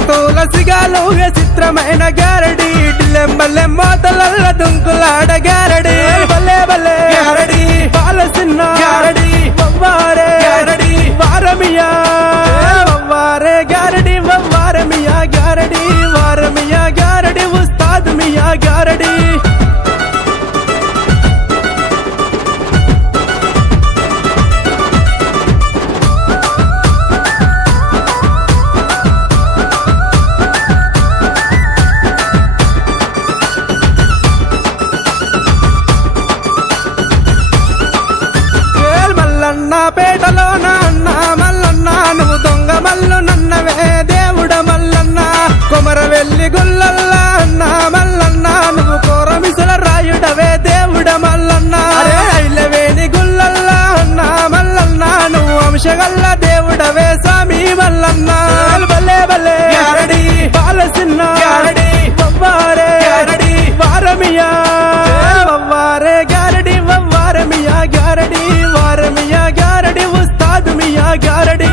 తులసిగాలు చిత్రమైన గారడి డిల్లెంబల్లె మోతలల్ల దుంకులాడ గారడి బల్లే బల్లే గారడి బాలసిన్న గారడి వవ్వారే గారడి వారమియా వవ్వారే గారడి వవ్వారమియా గారడి వారమియా గారడి ఉస్తాద్ మియా గారడి పేటలో అన్న మల్లన్న నువ్వు దొంగ మల్లు నన్నవే దేవుడ మల్లన్న కొమర వెల్లి గుల్లల్ల అన్న మల్లన్న నువ్వు కోరమిసల రాయుడవే దేవుడ మల్లన్న ఐలవేణి గుల్లల్ల అన్న మల్లన్న నువ్వు అంశగల్ల దేవుడవే స్వామి మల్లన్న బల్లే బల్లే గారడి బాలసిన్న గారడి వవ్వారే గారడి వారమియా వవ్వారే గారడి వవ్వారమియా గారడి వారమియా గారడి ఉస్తాద్ మియా గారడి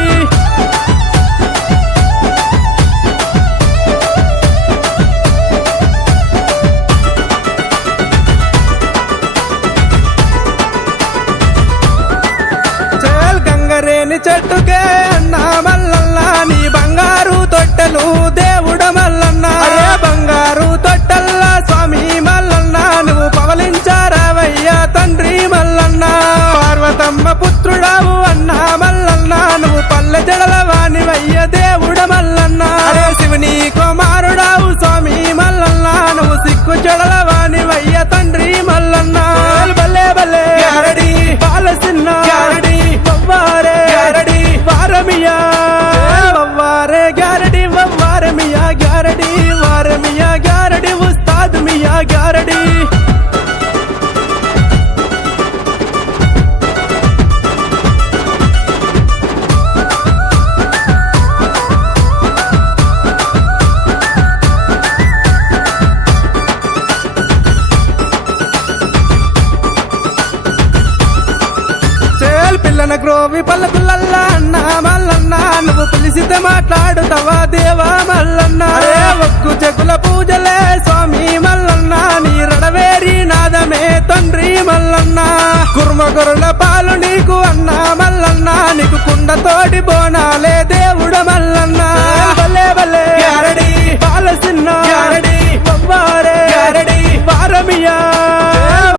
చేల్ గంగరేని చెట్టుకే అన్న మల్లన్న నీ బంగారు తొట్టెలు దేవుడ మల్లన్న బంగారు తొట్టెల్ల స్వామి మల్లన్న నువ్వు పవలించారావయ్యా తండ్రి మల్లన్న పార్వతమ్మ పుత్రుడావు అన్న మల్లన్న నువ్వు పల్లె జడల వాణివయ్య దేవుడ మల్లన్న శివుని కుమారుడావు స్వామి మల్లన్న నువ్వు సిక్కు జడల వాణివయ్య తండ్రి మల్లన్న బల్లే బల్లే గారడి బాలసిన్న గారడి వవ్వారే గారడి వారమియా వవ్వారే గారడి వవ్వారమియా గారడి వారమియా గారడి ఉస్తాద్ మియా గారడి పిల్లన గ్రోవి పల్లకులల్ల అన్న మల్లన్న నువ్వు పిలిచితే మాట్లాడుతావా దేవా మల్లన్న ఒక్కు చెక్కుల పూజలే స్వామి మల్లన్న నీ రడవేరి నాదమే తండ్రి మల్లన్న కుర్మ కొరడు